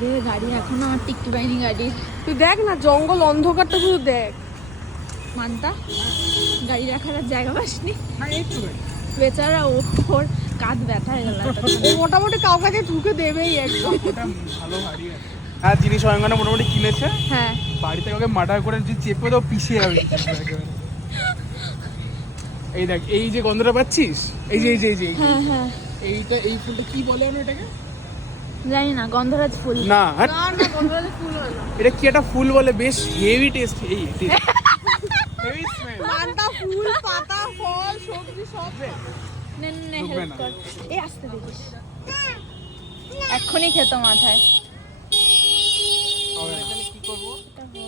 রে গাড়ি এখনো আমার টিকতে পাইনি গাড়ির। তুই দেখ না জঙ্গল অন্ধকারটা শুধু দেখ। মানতা গাড়ি রাখার আর জায়গা পাসনি বেচারা, ওর কাঁধ ব্যথা হয়ে গেল। ও মোটামুটি কাউকে ঢুকে দেবেই একদম। হ্যাঁ জিনিস অঙ্গনে মোটামুটি কিনেছে। হ্যাঁ বাড়িতে কাউকে মার্ডার করে যদি চেপে দাও পিছিয়ে যাবে। এই দেখ এই যে গন্ধটা পাচ্ছিস, এই যে এই যে এই যে হ্যাঁ হ্যাঁ এইটা, এই ফুলটা কি বলে আমরা এটাকে জানি না, গন্ধরাজ ফুল না। না না গন্ধরাজ ফুল হলো। এটা কি একটা ফুল বলে, বেশ হেভি টেস্ট। এই হেভি স্মেল। পাতা ফুল পাতা ফল সবজি সব। নে নে ঢুকবে হেল্প না। কর। এই আসতে দেখিস, এক্ষুনি খেতো মাথায়। কি করবো,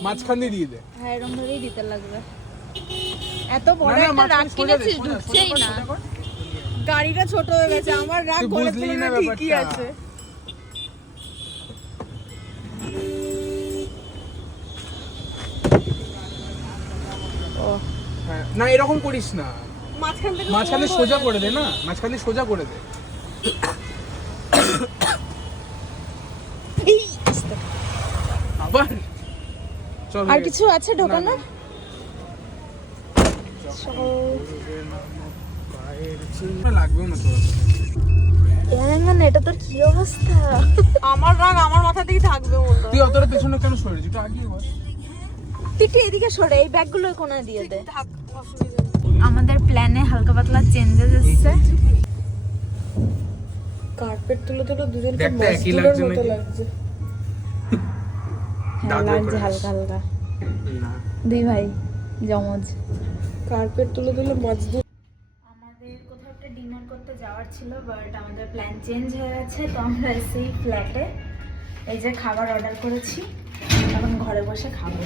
মাঝখান দিয়ে দে। হ্যাঁ এরকম ধরেই দিতে লাগবে। এত বড় না, না, একটা মাঝখানে রাগ সোজা দে, কিনেছিস, সোজা, ঢুকছেই সোজা না। কর, সোজা কর। গাড়িটা ছোট হয়ে গেছে, আমার রাগ তুই গলে বুঝলি পড়লে না ঠিকই ব্যাপারটা। আছে। ও হ্যাঁ, না এরকম করিস না, মাঝখান থেকে মাঝখানে ফুল সোজা হয়ে করে দে না, মাঝখানে সোজা করে দে। এই আসতে। আবার চল আর কিছু আছে ঢোকানোর? লাগবেও না তোর। মানে এটা তোর কি অবস্থা? আমার রাগ আমার মাথাতেই থাকবে মনে হয়। তুই অতটা পেছনে কেন সরেছিস, একটু আগিয়ে বল। তুই একটু এদিকে সরে, এই ব্যাগগুলো কোনায় দিয়ে দে। থাক, অসুবিধা নেই। আমাদের প্ল্যানে হালকা পাতলা চেঞ্জেস এসেছে। কার্পেট তুলে তুলে দুজনকে দেখতে একই মজদুরের লাগছে মতো নাকি? লাগছে। হ্যাঁ দাগ লাগছে করে হালকা হালকা। না দুই ভাই জমজ। কার্পেট তুলে তুলে মজদুর। আমাদের কোথাও একটা ডিনার করতে যাওয়ার ছিল, বাট আমাদের প্ল্যান চেঞ্জ হয়ে গেছে। তো আমরা এসেই ফ্ল্যাটে এই যে খাবার অর্ডার করেছি, এখন ঘরে বসে খাবো।